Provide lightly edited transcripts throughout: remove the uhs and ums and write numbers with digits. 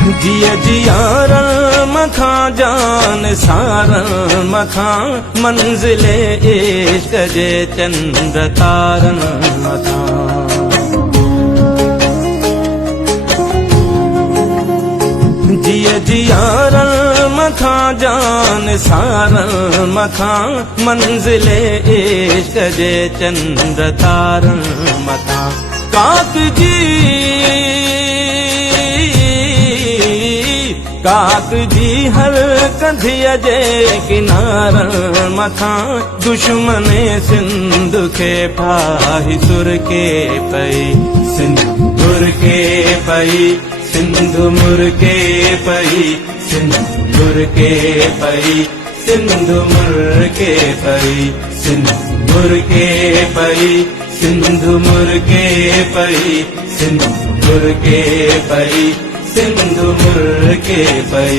जिया जियारण मखा जान सारण मखा मंजिले इश्क जे चंद्र तारण मखा। जिया जियारण मखा जान सारण मखा मंजिले इश्क जे चंद्र तारण मखा। काक जी हर कंधिया जे किनारण मथा दुश्मन सिंध के फाही सुर के पई सिंदूर के पई सिंधु मुर के पई सिंदूर के पई सिंधु मुर के पई सिंदूर के पई सिंधु मुर के पई सिंदूर के पई सिंधु मुर के पई।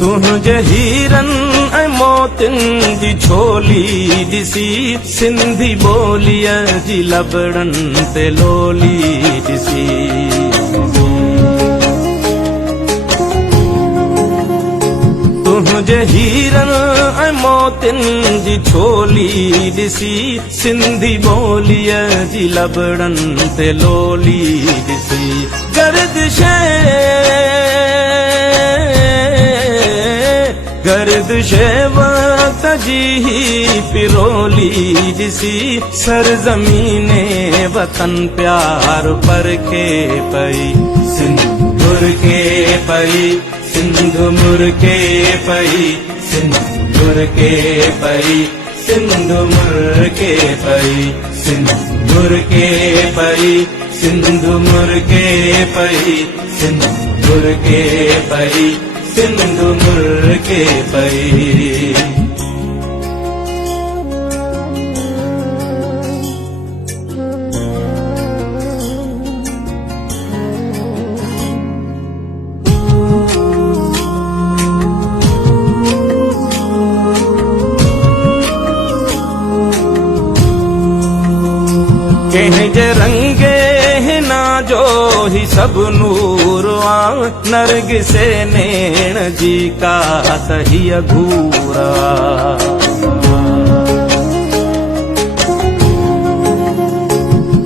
तुझे हीरन मोतिन जी छोली दिसी सिंधी बोलिया जी लबड़न ते लोली दिसी। तुझे हीरन मोतिन जी छोली दिसी सिंधी बोलिया जी लबड़न ते लोली दिसी। गर्दिश वक्त जी ही पिरोली दिसी सरजमीने वतन प्यार पर के पई सिंदूर के पई सिंधु मुर के पई सिंदूर के पई सिंधु मुर के पई सिंदूर के पई सिंधु मुर के पई सिंदूर के पई सिंधु मुर के पई। कहीं जे रंगे ना जो ही सब नूर नरग से नैण जी का सही अघूरा।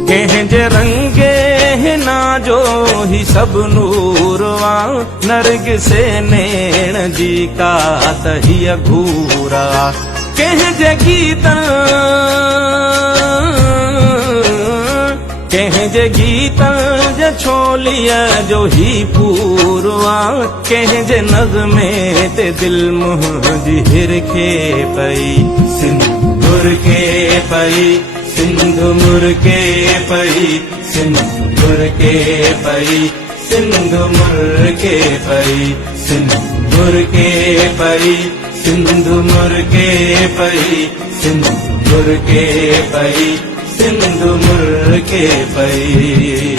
कहीं जे रंगे ना जो ही सब नूरवा नरग से नैण जी का सही अघूरा। कहीं जे गीता कहीं जे गीता जे छोलिया जो ही पूरवा। कहीं जे नज़्मे ते दिल मुहजिर के पई सिंदूर के पई सिंधु मुर के पई सिंदूर के पई सिंधु मुर के पई सिंदूर के पई सिंधु मुर के पई सिंदूर के पई सिंधु मुर के पई।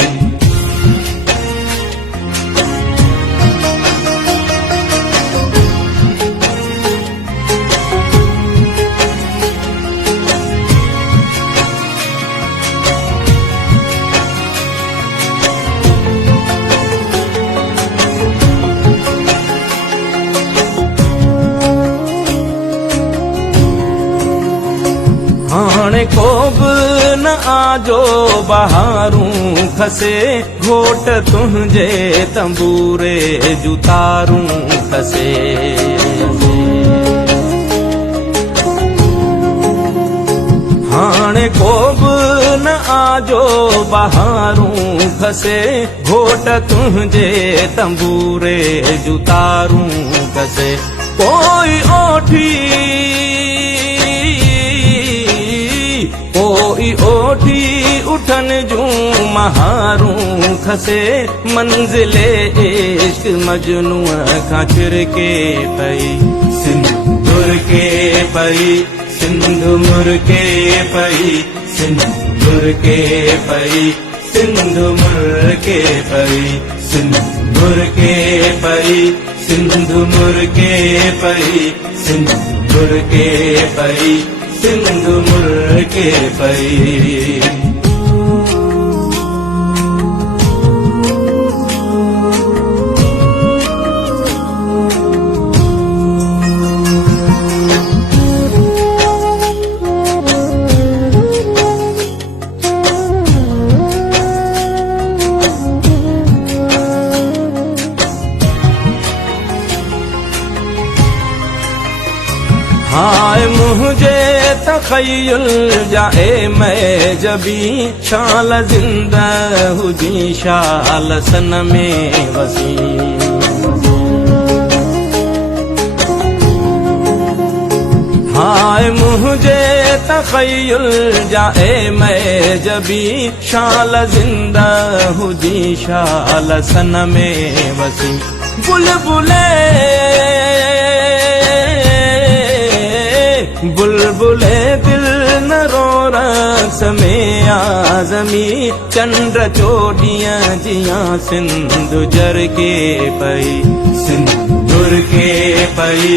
हाणे को न आजो बहारूं खसे घोट तुझे तंबूरे जुतारूं खसे। हाणे को न आजो बहारूं खसे घोट तुझे तंबूरे जुतारूं खसे। कोई ओठी उठन जूं महारूं खसे मंजिले इश्क मजनू खां चिर के पई सिंदूर के पई सिंधु मुर्के पई सिंधु मुर्के पई सिंधु मुर्के पई सिंधु मुर्के पई सिंधु मुर्के पई सिंधु मुर्के पई सिंधु मुर्के पई। हाय मुझे तखय्युल जाए मैं जबी शाल जिंदा हुजी शाल सन में वसी। हाय मुझे तखय्युल जाए मैं जबी शाल जिंदा हुजी शाल सन में वसी। बुलबुले बुलबुले दिल न रो रक्स में आजमी चंद्र चोटियां जिया सिंधु जर के पई सिंधु मुर्के पई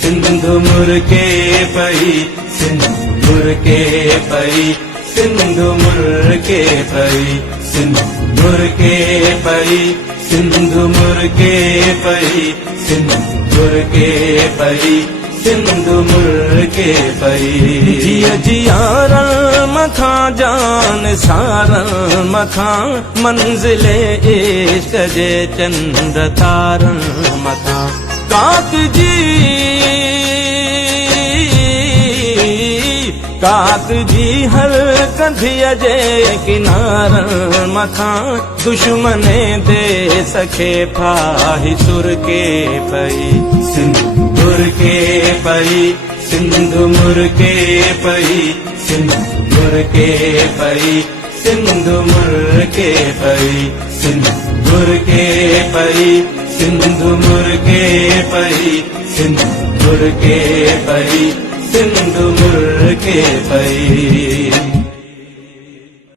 सिंधु मुर्के पई सिंधु मुर्के पई सिंधु मुर्के पई सिंधु मुर्के पई सिंधु मुर्के पई सिंधु मुर्के पई सिंधु मुर्के पई। जिया जियारन मथा जान सारन मथा मंजिले इश्क जे चंद्र तारन मथा। काक जी हर कंधिया जे किनारन मथा दुश्मने दे सखे फाही सुर के पई सिंधु मुर्के पई सिंधु मुर्के पई सिंधु मुर्के पई सिंधु मुर्के पई सिंधु मुर्के पई सिंधु मुर्के पई सिंधु मुर्के पई सिंधु मुर्के पई।